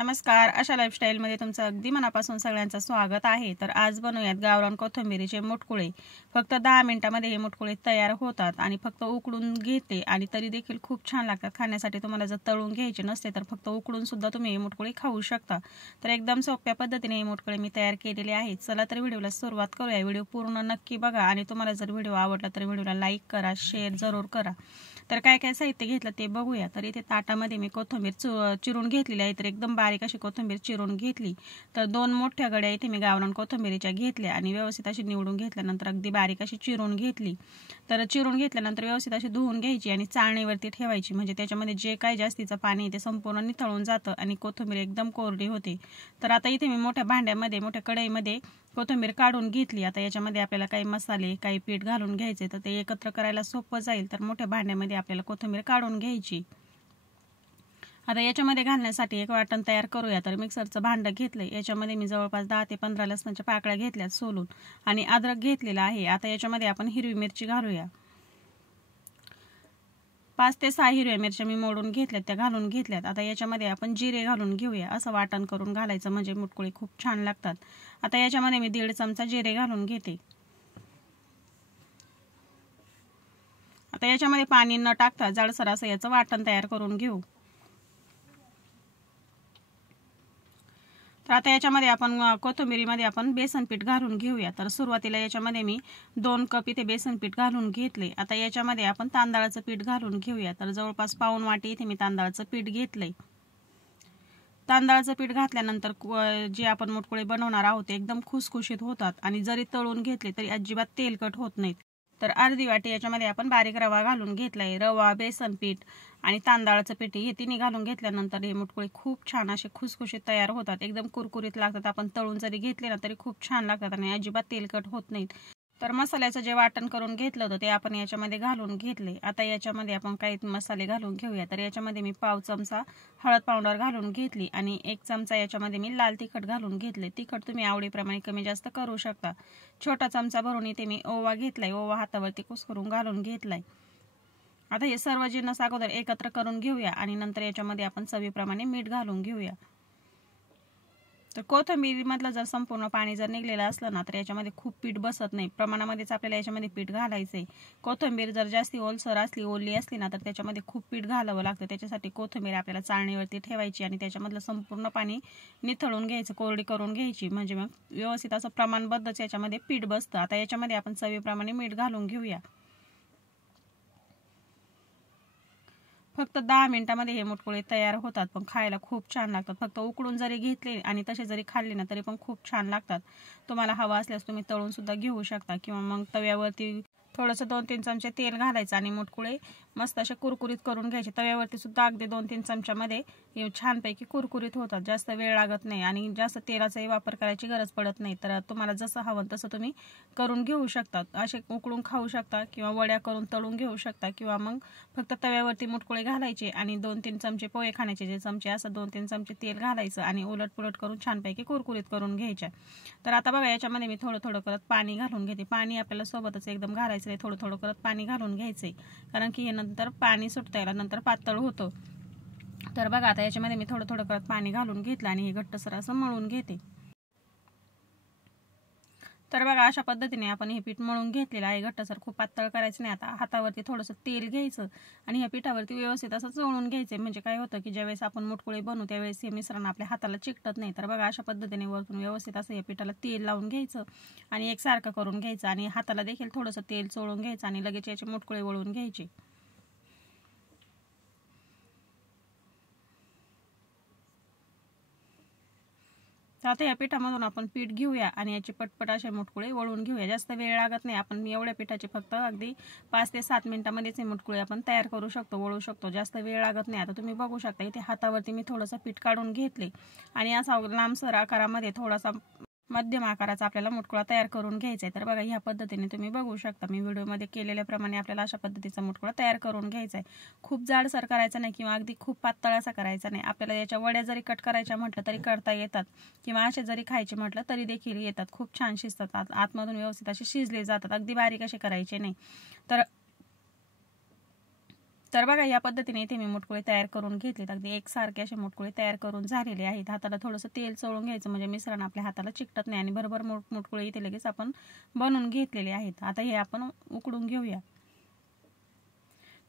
नमस्कार, आशा लाईफस्टाईलमध्ये तुमचं अगदी मनापासून सगळ्यांचं स्वागत आहे। तर आज बनवूयात गावरान कोथिंबीरीचे मुटकुळे। फक्त 10 मिनिटांमध्ये हे मुटकुळे तयार होतात आणि फक्त उकडून घेते आणि तरी देखील खूप छान लागतात खाण्यासाठी। तुम्हाला जर तळून घ्यायचे नसते तर फक्त उकडून सुद्धा तुम्ही हे मुटकुळे खाऊ शकता। तर एकदम सोप्या पद्धतीने हे मुटकुळे मी तयार केलेले आहेत। चला तर व्हिडिओला सुरुवात करूया। व्हिडिओ पूर्ण नक्की बघा आणि तुम्हाला जर व्हिडिओ आवडला तर व्हिडिओला लाईक करा, शेअर जरूर करा। तर काय काय साहित्य घेतलं ते बघूया। तर इथे ताटामध्ये मी कोथिंबीर चिरून घेतलेली आहे। तर एकदम बारीक अशी कोथिंबीर चिरून घेतली। तर 2 मोठ्या गड्या इथे मी गावरान कोथिंबीरीच्या घेतल्या आणि व्यवस्थित अशी निवडून घेतल्यानंतर अगदी बारीक अशी चिरून घेतली। तर चिरून घेतल्यानंतर व्यवस्थित अशी धुवून घ्यायची आणि चाळणीवरती ठेवायची, म्हणजे त्याच्यामध्ये जे काही जास्तीचं पाणी ते संपूर्ण निथळून जातं आणि कोथिंबीर एकदम कोरडी होते। तर आता इथे मी मोठ्या भांड्यामध्ये, मोठ्या कढईमध्ये कोथिंबीर काढून घेतली। आता याच्यामध्ये आपल्याला काही मसाले, काही पीठ घालून घ्यायचे, तर ते एकत्र करायला सोपं जाईल। तर मोठ्या भांड्यामध्ये आपल्याला कोथिंबीर काढून घ्यायची। आता याच्यामध्ये घालण्यासाठी एक वाटण तयार करूया। तर मिक्सरचं भांडं घेतलंय, याच्यामध्ये मी जवळपास 10 ते 15 लसणाच्या पाकळ्या घेतल्यात सोलून आणि अद्रक घेतलेला आहे। आता याच्यामध्ये आपण हिरवी मिरची घालूया। 5 ते 6 हिरव्या मिरच्या मी मोडून घेतल्यात, त्या घालून घेतल्यात। आता याच्यामध्ये आपण जिरे घालून घेऊया। असं वाटण करून घालायचं, म्हणजे मुटकुळे खूप छान लागतात। आता याच्यामध्ये मी 1.5 चमचा जिरे घालून घेते। आता याच्यामध्ये पाणी न टाकता जाडसर असं याचं वाटण तयार करून घेऊ। तर आता याच्यामध्ये आपण कोथिंबीरीमध्ये आपण बेसन पीठ घालून घेऊया। तर सुरुवातीला याच्यामध्ये मी 2 कप इथे बेसन पीठ घालून घेतले। आता याच्यामध्ये आपण तांदळाचं पीठ घालून घेऊया। तर जवळपास पाऊण वाटी इथे मी तांदळाचं पीठ घेतलंय। तांदळाचं पीठ घातल्यानंतर जे आपण मुटकुळे बनवणार आहोत ते एकदम खुसखुशीत होतात आणि जरी तळून घेतले तरी अजिबात तेलकट होत नाहीत। तर अर्धी वाटी याच्यामध्ये आपण बारीक रवा घालून घेतलाय। रवा, बेसन पीठ आणि तांदळाचं पीठ हे तिन्ही घालून घेतल्यानंतर हे मुटकुळे खूप छान असे खुसखुशीत तयार होतात, एकदम कुरकुरीत लागतात। आपण तळून जरी घेतले ना तरी खूप छान लागतात आणि अजिबात तेलकट होत नाहीत। तर मसाल्याचं जे वाटण करून घेतलं होतं ते आपण याच्यामध्ये घालून घेतले। आता याच्यामध्ये आपण काही मसाले घालून घेऊया। तर याच्यामध्ये मी पाव चमचा हळद पावडर घालून घेतली आणि 1 चमचा याच्यामध्ये मी लाल तिखट घालून घेतले। तिखट तुम्ही आवडीप्रमाणे कमी जास्त करू शकता। छोटा चमचा भरून इथे मी ओवा घेतलाय, ओवा हातावरती कुस्करून घालून घेतलाय। आता हे सर्व जिन्नस अगोदर एकत्र करून घेऊया आणि नंतर याच्यामध्ये आपण चवीप्रमाणे मीठ घालून घेऊया। तर कोथिंबीरीमधलं जर संपूर्ण पाणी जर निघलेलं असलं ना तर याच्यामध्ये खूप पीठ बसत नाही। प्रमाणामध्येच आपल्याला याच्यामध्ये पीठ घालायचंय। कोथिंबीर जर जास्ती ओलसर असली, ओली असली ना तर त्याच्यामध्ये खूप पीठ घालावं लागतं। त्याच्यासाठी कोथिंबीर आपल्याला चाळणीवरती ठेवायची आणि त्याच्यामधलं संपूर्ण पाणी निथळून घ्यायचं, कोरडी करून घ्यायची, म्हणजे मग व्यवस्थित असं प्रमाणबद्धच याच्यामध्ये पीठ बसतं। आता याच्यामध्ये आपण चवीप्रमाणे मीठ घालून घेऊया। फक्त 10 मिनिटांमध्ये हे मुटकुळे तयार होतात, पण खायला खूप छान लागतात। फक्त उकडून जरी घेतले आणि तसे जरी खाल्ले ना तरी पण खूप छान लागतात। तुम्हाला हवा असल्यास तुम्ही तळून सुद्धा घेऊ शकता किंवा मग तव्यावरती थोडंसं 2-3 चमचे तेल घालायचं आणि मुटकुळे मस्त असे कुरकुरीत करून घ्यायचे। तव्यावरती सुद्धा अगदी 2-3 चमच्यामध्ये हे छानपैकी कुरकुरीत होतात, जास्त वेळ लागत नाही आणि जास्त तेलाचाही वापर करायची गरज पडत नाही। तर तुम्हाला जसं हवं तसं तुम्ही करून घेऊ शकता। असे उकडून खाऊ शकता किंवा वड्या करून तळून घेऊ शकता किंवा मग फक्त तव्यावरती मुटकुळे घालायचे आणि 2-3 चमचे पोहे खाण्याचे जे चमचे असं 2-3 चमचे तेल घालायचं आणि उलटपुलट करून छानपैकी कुरकुरीत करून घ्यायच्या। तर आता बघा याच्यामध्ये मी थोडं थोडं करत पाणी घालून घेते। पाणी आपल्याला सोबतच एकदम घालायचं नाही, थोडं थोडं करत पाणी घालून घ्यायचंय, कारण की हे नंतर पाणी सुटता याला नंतर पातळ होतं। तर बघा आता याच्यामध्ये मी थोडं थोडं करत पाणी घालून घेतलं आणि हे घट्टसर असं मळून घेते। तर बघा अशा पद्धतीने आपण हे पीठ मळून घेतलेलं आहे घट्टसर, खूप पातळ करायचं नाही। आता हातावरती थोडंसं तेल घ्यायचं आणि ह्या पिठावरती व्यवस्थित असं चोळून घ्यायचं, म्हणजे काय होतं की ज्यावेळेस आपण मुटकुळे बनवू त्यावेळेस हे मिश्रण आपल्या हाताला चिकटत नाही। तर बघा अशा पद्धतीने वरतून व्यवस्थित असं या पिठाला तेल लावून घ्यायचं आणि एकसारखं करून घ्यायचं आणि हाताला देखील थोडंसं तेल चोळून घ्यायचं आणि लगेच याचे मुटकुळे वळून घ्यायचे। तर आता या पिठामधून आपण पीठ घेऊया आणि याचे पटपट असे मुटकुळे वळून घेऊया। जास्त वेळ लागत नाही, आपण एवढ्या पिठाचे फक्त अगदी 5 ते 7 मिनिटांमध्येच हे मुटकुळे आपण तयार करू शकतो, वळू शकतो, जास्त वेळ लागत नाही। आता तुम्ही बघू शकता इथे हातावरती मी थोडंसं पीठ काढून घेतले आणि असा लांबसर आकारामध्ये थोडासा मध्यम आकाराचा आपल्याला मुटकुळा तयार करून घ्यायचा आहे। तर बघा ह्या पद्धतीने तुम्ही बघू शकता, मी व्हिडिओमध्ये केलेल्याप्रमाणे आपल्याला अशा पद्धतीचा मुटकुळा तयार करून घ्यायचा आहे। खूप जाडसर करायचा नाही किंवा अगदी खूप पातळ असा करायचा नाही। आपल्याला याच्या वड्या जरी कट करायच्या म्हटलं तरी करता येतात किंवा असे जरी खायचे म्हटलं तरी देखील येतात, खूप छान शिजतात, आतमधून व्यवस्थित असे शिजले जातात, अगदी बारीक असे करायचे नाही। तर बघा या पद्धतीने इथे मी मुटकुळे तयार करून घेतलेत. अगदी एकसारखे असे मुटकुळे तयार करून झालेले आहेत. हाताला थोडंसं तेल चोळून घ्यायचं म्हणजे मिश्रण आपल्या हाताला चिकटत नाही आणि बरोबर मुटकुळे इथे लगेच आपण बनवून घेतलेले आहेत. आता हे आपण उकडून घेऊया.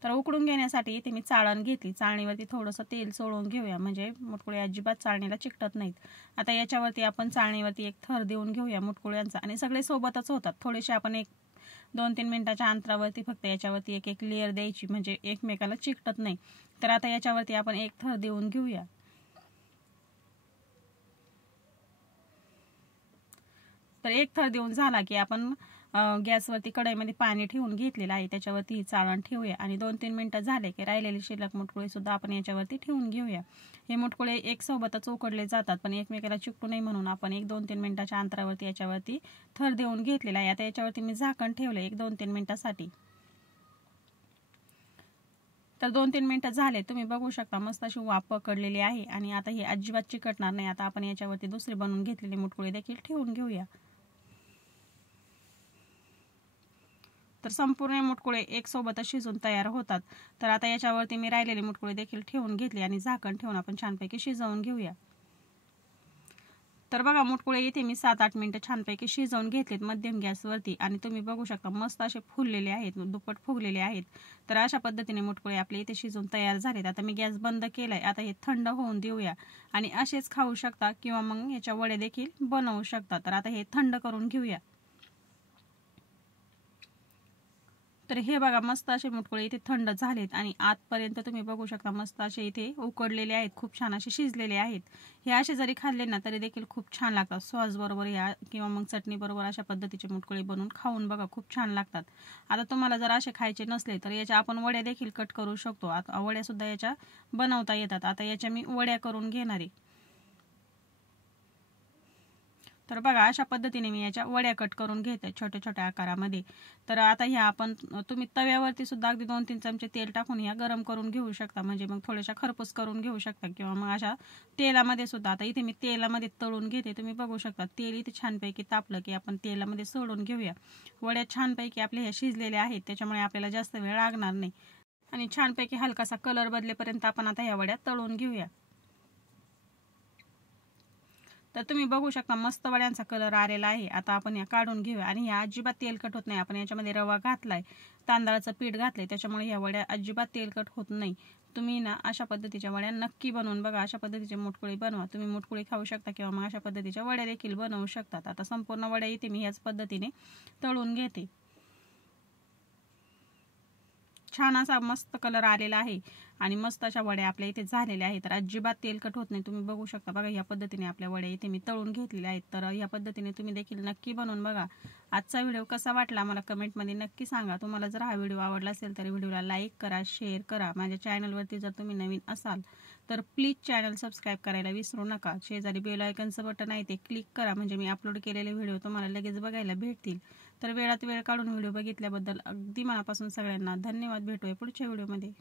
तर उकडून घेण्यासाठी इथे मी चाळण घेतली. चाळणीवरती थोडंसं तेल चोळून घेऊया म्हणजे मुटकुळे अजिबात चाळणीला चिकटत नाहीत. आता याच्यावरती आपण चाळणीवरती एक थर देऊन घेऊया मुटकुळ्यांचा आणि सगळे सोबतच होतात. थोडेसे आपण 1-2-3 मिनिटाच्या अंतरावरती फक्त याच्यावरती एक एक लेअर द्यायची म्हणजे एकमेकाला चिकटत नाही. तर आता याच्यावरती आपण एक थर देऊन घेऊया. तर एक थर देऊन झाला की आपण गॅसवरती कढईमध्ये पाणी ठेवून घेतलेलं आहे. त्याच्यावरती ही चाळण ठेवूया आणि 2-3 मिनिटं झाले की राहिलेले शिल्लक मुटकुळे सुद्धा आपण याच्यावरती ठेवून घेऊया. हे मुटकुळे एक सोबतच उकडले जातात पण एकमेकाला चिकटू नये म्हणून आपण 1-2-3 मिनिटाच्या अंतरावरती याच्यावरती थर देऊन घेतलेला आहे. आता याच्यावरती मी झाकण ठेवलं 1-2-3 मिनिटासाठी. तर 2-3 मिनिटं झाले. तुम्ही बघू शकता मस्त अशी वाफ पकडलेली आहे आणि आता ही अजिबात चिकटणार नाही. आता आपण याच्यावरती दुसरे बनवून घेतलेले मुटकुळे देखील ठेवून घेऊया. तर संपूर्ण मुटकुळे एक सोबतच शिजून तयार होतात. तर आता याच्यावरती मी राहिलेले मुटकुळे देखील ठेवून घेतले आणि झाकण ठेवून आपण छानपैकी शिजवून घेऊया. तर बघा मुटकुळे इथे मी 7-8 मिनिटं छानपैकी शिजवून घेतलेत मध्यम गॅसवरती आणि तुम्ही बघू शकता मस्त असे फुललेले आहेत, दुप्पट फुगलेले आहेत. तर अशा पद्धतीने मुटकुळे आपले इथे शिजून तयार झालेत. आता मी गॅस बंद केलाय. आता हे थंड होऊन देऊया आणि असेच खाऊ शकता किंवा मग याच्या वडे देखील बनवू शकता. तर आता हे थंड करून घेऊया. तर हे बघा मस्त असे मुटकुळे इथे थंड झालेत आणि आतपर्यंत तुम्ही बघू शकता मस्त असे इथे उकडलेले आहेत, खूप छान असे शिजलेले आहेत. हे असे जरी खाल्ले ना तरी देखील खूप छान लागतात. सॉस बरोबर या किंवा मग चटणी बरोबर अशा पद्धतीचे मुटकुळे बनवून खाऊन बघा, खूप छान लागतात. आता तुम्हाला जर असे खायचे नसले तर याच्या आपण वड्या देखील कट करू शकतो. आता वड्या सुद्धा याच्या बनवता येतात. आता याच्या मी वड्या करून घेणार आहे. तर बघा अशा पद्धतीने मी याच्या वड्या कट करून घेते छोट्या छोट्या आकारामध्ये. तर आता ह्या आपण तुम्ही तव्यावरती सुद्धा अगदी 2-3 चमचे तेल टाकून ह्या गरम करून घेऊ शकता म्हणजे मग थोड्याशा खरपूस करून घेऊ शकता किंवा मग अशा तेलामध्ये सुद्धा. आता इथे मी तेलामध्ये तळून घेते. तुम्ही बघू शकता तेल इथे छानपैकी तापलं की आपण तेलामध्ये सोडून घेऊया. वड्या छानपैकी आपल्या ह्या शिजलेल्या आहेत त्याच्यामुळे आपल्याला जास्त वेळ लागणार नाही आणि छानपैकी हलकासा कलर बदलेपर्यंत आपण आता ह्या वड्या तळून घेऊया. तर तुम्ही बघू शकता मस्त वड्यांचा कलर आलेला आहे. आता आपण या काढून घेऊया आणि ह्या अजिबात तेलकट होत नाही. आपण याच्यामध्ये रवा घातलाय, तांदळाचं पीठ घातलंय त्याच्यामुळे ह्या वड्या अजिबात तेलकट होत नाही. तुम्ही ना अशा पद्धतीच्या वड्या नक्की बनवून बघा. अशा पद्धतीचे मुटकुळे बनवा. तुम्ही मुटकुळे खाऊ शकता किंवा मग अशा पद्धतीच्या वड्या देखील बनवू शकतात. आता संपूर्ण वड्या इथे मी ह्याच पद्धतीने तळून घेते. छान असा मस्त कलर आलेला आहे आणि मस्त अशा वड्या आपल्या इथे झालेल्या आहेत. तर अजिबात तेलकट होत नाही. तुम्ही बघू शकता बघा या पद्धतीने आपल्या वड्या इथे मी तळून घेतलेल्या आहेत. तर या पद्धतीने तुम्ही देखील नक्की बनवून बघा. आजचा व्हिडिओ कसा वाटला मला कमेंटमध्ये नक्की सांगा. तुम्हाला जर हा व्हिडिओ आवडला असेल तर व्हिडिओला लाईक करा, शेअर करा. माझ्या चॅनलवरती जर तुम्ही नवीन असाल तर प्लीज चॅनल सबस्क्राईब करायला विसरू नका. शेजारी बेल आयकॉनचं बटन आहे ते क्लिक करा म्हणजे मी अपलोड केलेले व्हिडिओ तुम्हाला लगेच बघायला भेटतील. तर वेळात वेळ काढून व्हिडिओ बघितल्याबद्दल अगदी मनापासून सगळ्यांना धन्यवाद. भेटूया पुढच्या व्हिडिओमध्ये.